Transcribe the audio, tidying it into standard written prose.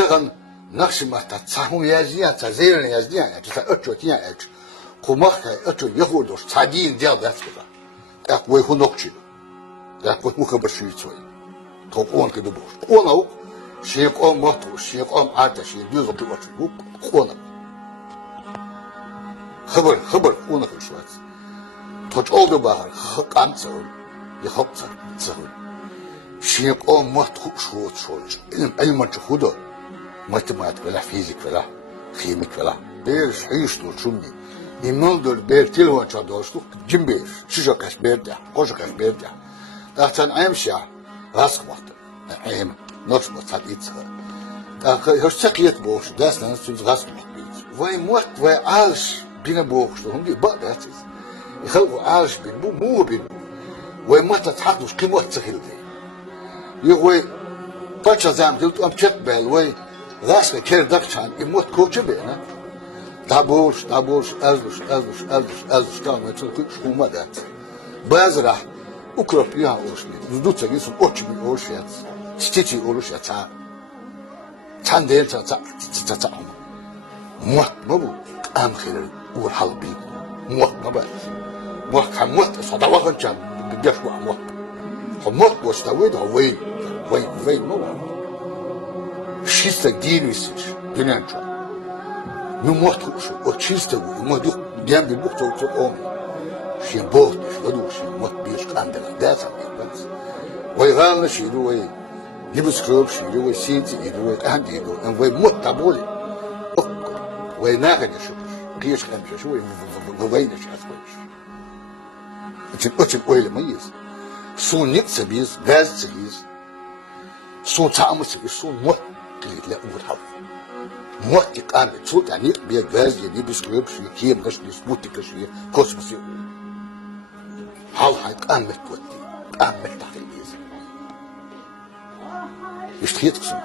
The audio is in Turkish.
تغن نقش ما تصحون يزيان تزيرن يزيان تسا أتشوتيان أتش قمخ أتشو يهودوش تعدين ديال بيتكلا أقوي هنوكشي أقوي مخبر شوي شوي توقون كده بوش قونا شيء قوم مطو شيء قوم عادة شيء بيزو بيوتشو قونا خبر قونا كل شوي تجول بباهر خق عم تسول يخب تسول شيء قوم مطو شو علم تخوده matematik vela, fizik vela, kimik vela. Bir hiç durçumni. İmnoldur bir telefon çadostuk, cim bir, şişo kaç bir de, koşu kaç bir de. Dağıtan ayımşa, rask baktı. Ayım, nasıl mı sad itse. Hoş sakiyet boğuştu, derslerine sürüz rask baktı. Vay muht, vay ağış, bine boğuştu, hundi bak dersiz. İxavu ağış bin bu, mu bin bu. Vay muhta tahduş, kim muht sıkıldı. Yok vay, paça zam, diltu am çekbel, vay, Raska kerdakçan imot koçu bana. Dabuş, azluş, tamam çünkü şuma da. Bazıra ukropiya oluştu. Zduca gisun oçmi oluşyat. Çiçi oluşyat. Çan değil ça. Muht mu bu? Amkhir ur halbi. Muht mu bu? Muht kan muht sadavakın çan. Bideş bu muht. Muht bu stavıydı vay mu bu? Чисто действуешь, динамчо. Ну, может, о чисто, может, дем би бух то он. Шин бот, что душ, может, бишь кандела, да, сам не. Ой, рано шиду, ой, не бы скрыл шиду, ой, синти, иду, ой, канди, иду, ой, мот таболи. Ой, нагоня шипуш, пьешь камчаш, ой, война сейчас ходишь. Очень ойлем есть. Сун ник цебиз, газ цебиз. Сун цамы цебиз, сун мот. لا أقول موتي قامت صوت يعني بيا جاز يعني بيسكريب شيء كيم غشني سموتي كشيء كوسمسي هاي قامت ودي قامت تحت الميز يشتيت قسم